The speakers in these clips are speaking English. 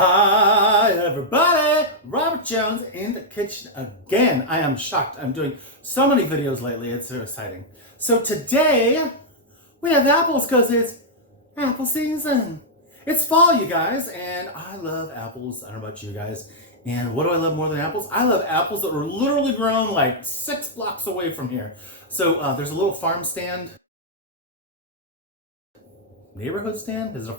Hi everybody, Robert Jones in the kitchen again. I am shocked. I'm doing so many videos lately, it's so exciting. So today we have apples because it's apple season. It's fall, you guys, and I love apples. I don't know about you guys. And what do I love more than apples? I love apples that were literally grown like 6 blocks away from here. So there's a little farm stand, neighborhood stand? Is it a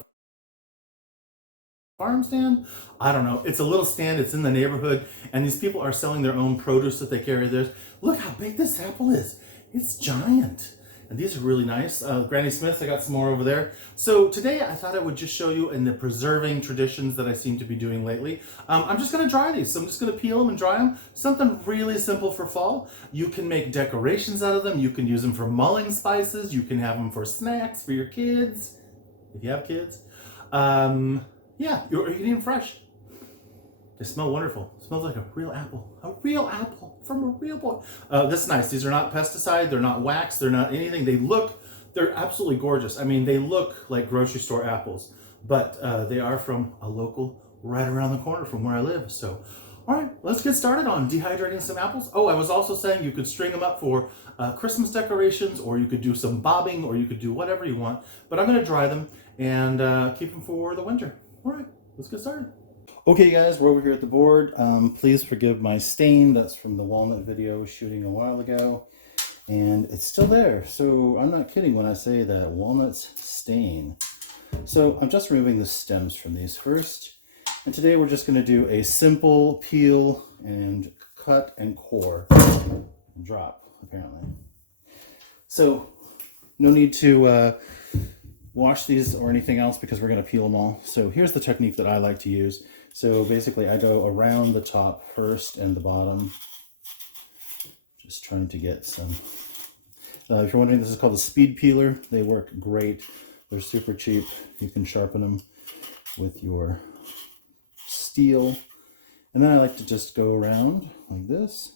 farm stand? I don't know. It's a little stand. It's in the neighborhood, and these people are selling their own produce that they carry there. Look how big this apple is. It's giant. And these are really nice. Granny Smith's, I got some more over there. So today I thought I would just show you in the preserving traditions that I seem to be doing lately. I'm just going to dry these. So I'm just going to peel them and dry them. Something really simple for fall. You can make decorations out of them. You can use them for mulling spices. You can have them for snacks for your kids, if you have kids. Yeah, or you can eat them fresh. They smell wonderful. It smells like a real apple. A real apple from a real boy. This is nice. These are not pesticide. They're not wax. They're not anything. They're absolutely gorgeous. I mean, they look like grocery store apples, but they are from a local right around the corner from where I live. So, all right, let's get started on dehydrating some apples. Oh, I was also saying you could string them up for Christmas decorations, or you could do some bobbing, or you could do whatever you want. But I'm going to dry them and keep them for the winter. All right, let's get started. Okay guys, we're over here at the board. Please forgive my stain. That's from the walnut video shooting a while ago. And it's still there. So I'm not kidding when I say that walnuts stain. So I'm just removing the stems from these first. And today we're just going to do a simple peel and cut and core. And drop, apparently. So no need to wash these or anything else because we're going to peel them all. So here's the technique that I like to use. So basically I go around the top first and the bottom, just trying to get some. If you're wondering, this is called a speed peeler. They work great. They're super cheap. You can sharpen them with your steel. And then I like to just go around like this.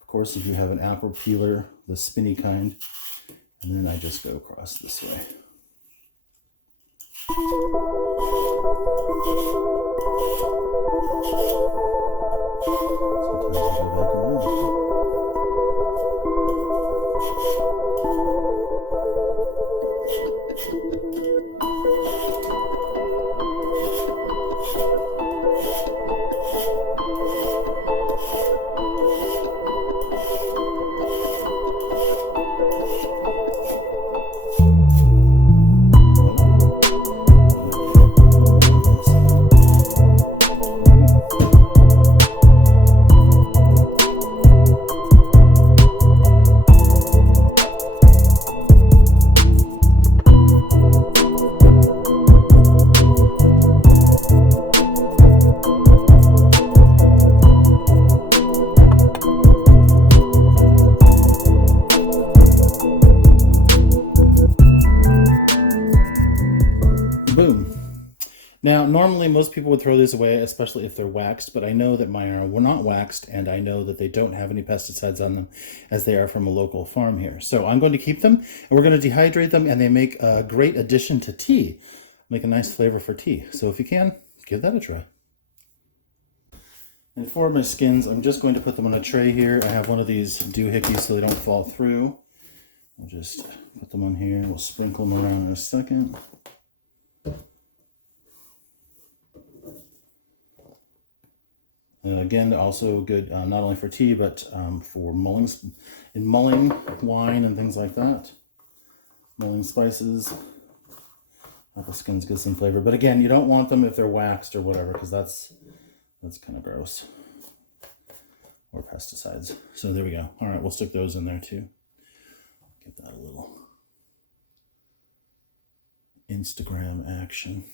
Of course, if you have an apple peeler, the spinny kind, and then I just go across this way. Boom. Now, normally most people would throw these away, especially if they're waxed, but I know that mine are not waxed, and I know that they don't have any pesticides on them, as they are from a local farm here. So I'm going to keep them, and we're going to dehydrate them, and they make a great addition to tea. Make a nice flavor for tea. So if you can, give that a try. And for my skins, I'm just going to put them on a tray here. I have one of these doohickeys so they don't fall through. I'll just put them on here. We'll sprinkle them around in a second. Again, also good not only for tea, but for mullings, in mulling wine and things like that. Mulling spices. Apple skins give some flavor. But again, you don't want them if they're waxed or whatever, because that's kind of gross. Or pesticides. So there we go. All right, we'll stick those in there too. Get that a little Instagram action.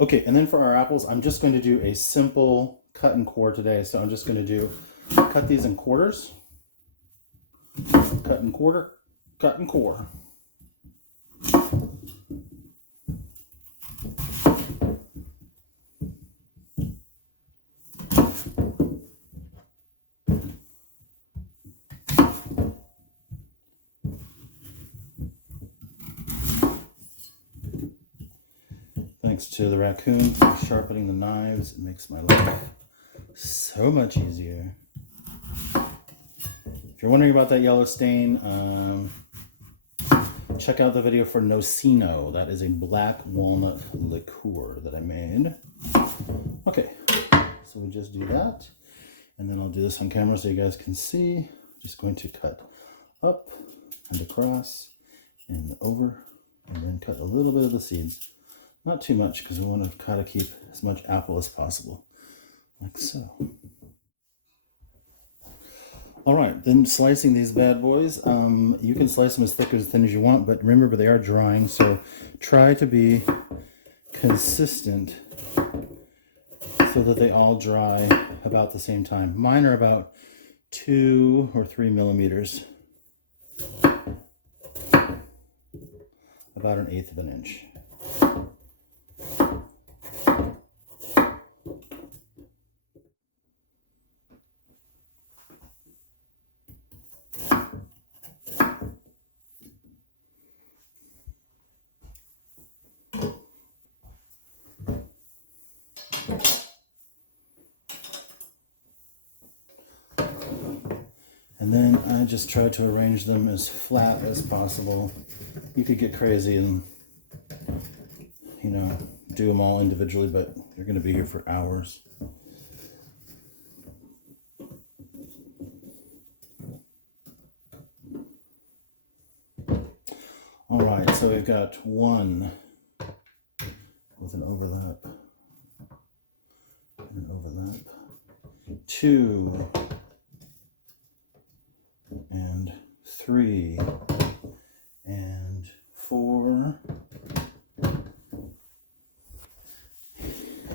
Okay, and then for our apples, I'm just going to do a simple cut and core today. So I'm just going to cut these in quarters. Cut and quarter, cut and core. thanks to the raccoon for sharpening the knives. It makes my life so much easier. If you're wondering about that yellow stain, check out the video for Nocino. That is a black walnut liqueur that I made. Okay, so we just do that. And then I'll do this on camera so you guys can see. Just going to cut up and across and over, and then cut a little bit of the seeds. Not too much, because we want to try to keep as much apple as possible, like so. All right, then slicing these bad boys. You can slice them as thick or as thin as you want, but remember they are drying, so try to be consistent so that they all dry about the same time. Mine are about 2 or 3 millimeters, about 1/8 of an inch. And then I just try to arrange them as flat as possible. You could get crazy and, you know, do them all individually, but you're going to be here for hours. All right, so we've got one with an overlap, two, and 3, and 4,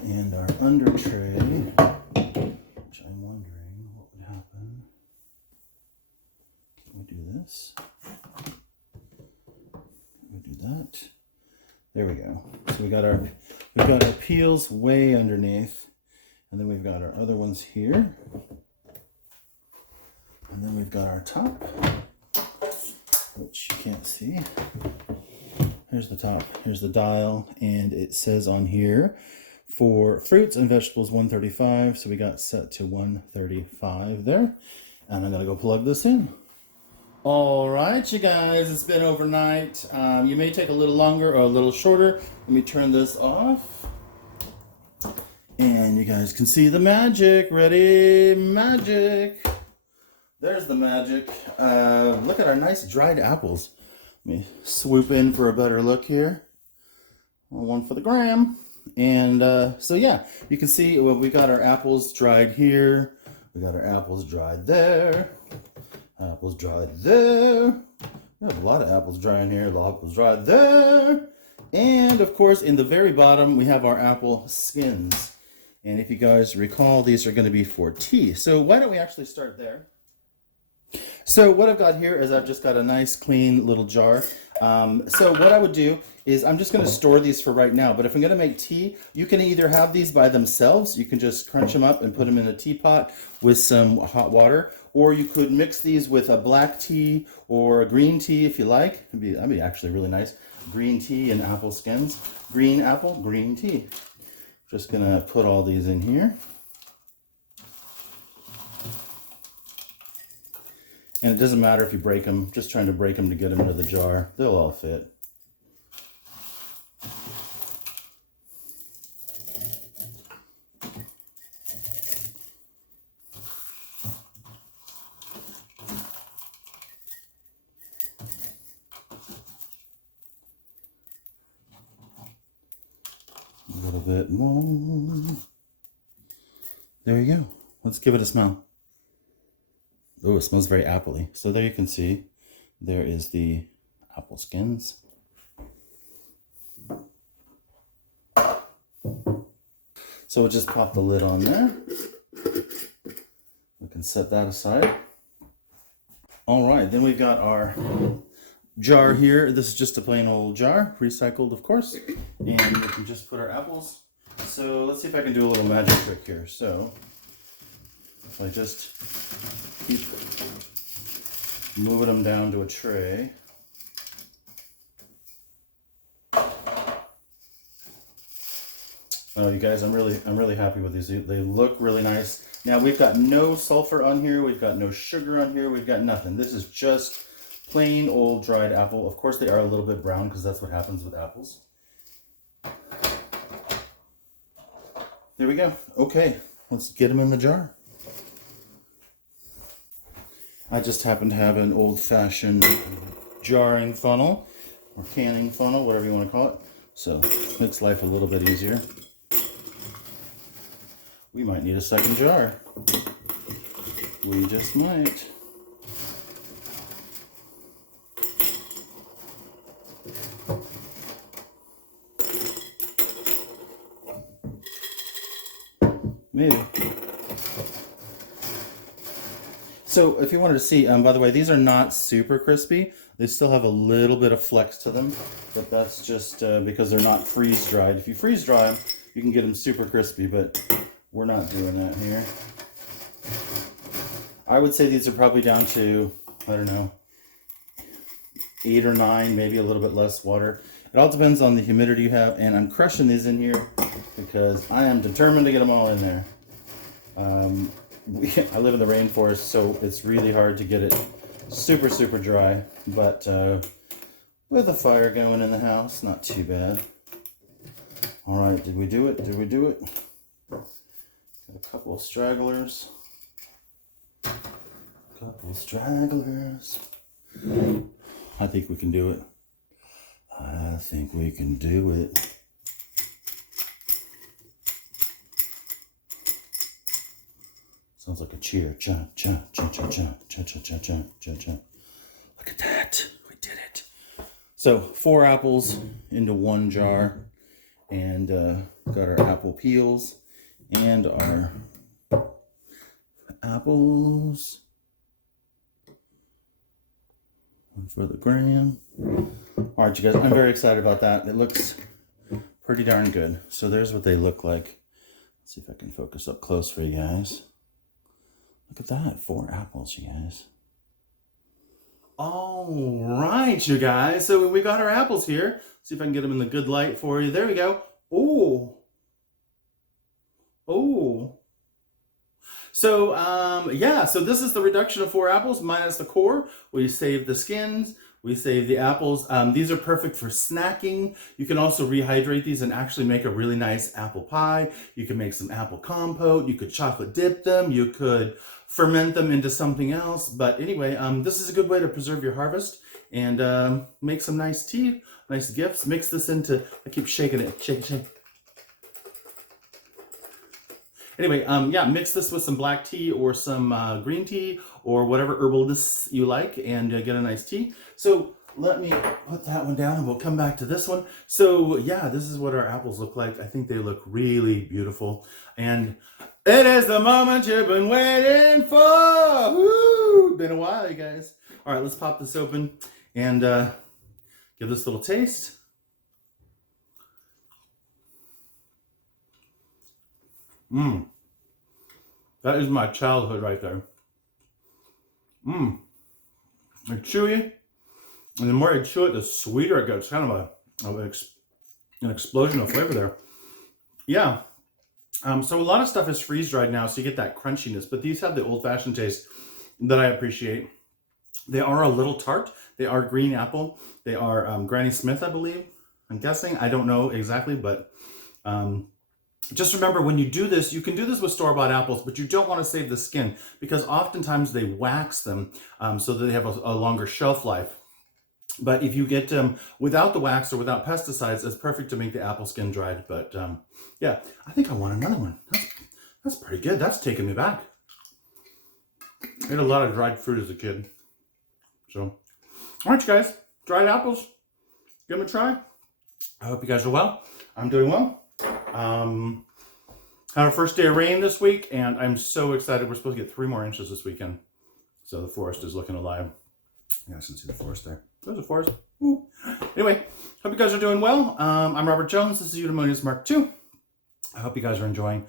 and our under tray, which I'm wondering what would happen. Can we do this? Can we do that? There we go. So we've got our peels way underneath, and then we've got our other ones here. And then we've got our top, which you can't see. Here's the top, here's the dial, and it says on here, for fruits and vegetables, 135. So we got set to 135 there. And I'm gonna go plug this in. All right, you guys, it's been overnight. You may take a little longer or a little shorter. Let me turn this off. And you guys can see the magic. Ready, magic. There's the magic. Look at our nice dried apples. Let me swoop in for a better look here. One for the gram. And so yeah, you can see, well, we got our apples dried here. We got our apples dried there. Apples dried there. We have a lot of apples drying here. A lot of apples dried there. And of course, in the very bottom, we have our apple skins. And if you guys recall, these are going to be for tea. So why don't we actually start there? So what I've got here is I've just got a nice clean little jar. So what I would do is I'm just going to store these for right now. But if I'm going to make tea, you can either have these by themselves. You can just crunch them up and put them in a teapot with some hot water. Or you could mix these with a black tea or a green tea if you like. That'd be actually really nice. Green tea and apple skins. Green apple, green tea. Just going to put all these in here. And it doesn't matter if you break them, just trying to break them to get them into the jar. They'll all fit. A little bit more. There you go. Let's give it a smell. Oh, it smells very appley. So there you can see, there is the apple skins. So we'll just pop the lid on there. We can set that aside. All right, then we've got our jar here. This is just a plain old jar, recycled of course. And we can just put our apples. So let's see if I can do a little magic trick here. So if I just keep moving them down to a tray. Oh, you guys, I'm really happy with these. They look really nice. Now we've got no sulfur on here. We've got no sugar on here. We've got nothing. This is just plain old dried apple. Of course, they are a little bit brown because that's what happens with apples. There we go. Okay, let's get them in the jar. I just happen to have an old-fashioned jarring funnel or canning funnel, whatever you want to call it. So makes life a little bit easier. We might need a second jar. We just might. Maybe. So if you wanted to see, by the way, these are not super crispy. They still have a little bit of flex to them, but that's just because they're not freeze dried. If you freeze dry them, you can get them super crispy, but we're not doing that here. I would say these are probably down to, I don't know, 8 or 9, maybe a little bit less water. It all depends on the humidity you have, and I'm crushing these in here because I am determined to get them all in there. I live in the rainforest, so it's really hard to get it super, super dry, but with a fire going in the house, not too bad. All right, did we do it? Did we do it? Got a couple of stragglers. Couple of stragglers. I think we can do it. I think we can do it. Sounds like a cheer. Cha, cha, cha, cha, cha, cha, cha, cha, cha, cha, cha. Look at that. We did it. So 4 apples into 1 jar. And got our apple peels and our apples. One for the gram. All right, you guys, I'm very excited about that. It looks pretty darn good. So there's what they look like. Let's see if I can focus up close for you guys. Look at that, 4 apples, you guys. All right, you guys. So we got our apples here. See if I can get them in the good light for you. There we go. Oh. Oh. So, yeah, so this is the reduction of 4 apples minus the core. We save the skins. We save the apples. These are perfect for snacking. You can also rehydrate these and actually make a really nice apple pie. You can make some apple compote. You could chocolate dip them. You could ferment them into something else. But anyway, this is a good way to preserve your harvest and make some nice tea, nice gifts. Mix this into, I keep shaking it, shake. Anyway, yeah, mix this with some black tea or some green tea or whatever herbalness you like and get a nice tea. So let me put that one down and we'll come back to this one. So yeah, this is what our apples look like. I think they look really beautiful. And it is the moment you've been waiting for. Woo! Been a while, you guys. All right, let's pop this open and give this a little taste. That is my childhood right there. They're chewy, and the more I chew it, the sweeter it gets. Kind of an explosion of flavor there. Yeah. So a lot of stuff is freeze dried now, so you get that crunchiness. But these have the old-fashioned taste that I appreciate. They are a little tart. They are green apple. They are Granny Smith, I believe. I'm guessing. I don't know exactly, but just remember when you do this, you can do this with store-bought apples, but you don't want to save the skin because oftentimes they wax them so that they have a longer shelf life. But if you get them without the wax or without pesticides, it's perfect to make the apple skin dried. But yeah, I think I want another one. That's pretty good. That's taking me back. I ate a lot of dried fruit as a kid. So, all right, you guys, dried apples, give them a try. I hope you guys are well. I'm doing well. Had our first day of rain this week, and I'm so excited. We're supposed to get 3 more inches this weekend. So the forest is looking alive. You guys can see the forest there. There's a forest. Ooh. Anyway, hope you guys are doing well. I'm Robert Jones. This is Eudaemonius Mark II. I hope you guys are enjoying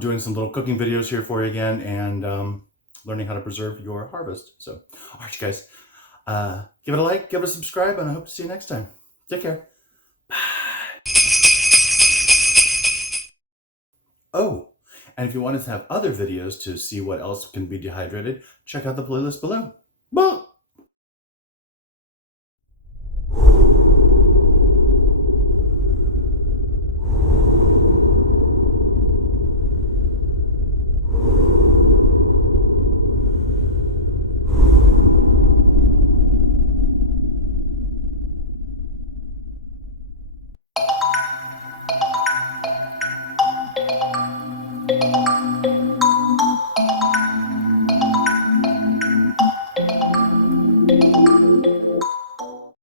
doing some little cooking videos here for you again and learning how to preserve your harvest. So, all right, you guys, give it a like, give it a subscribe, and I hope to see you next time. Take care. Bye. Oh, and if you want us to have other videos to see what else can be dehydrated, check out the playlist below. Bye.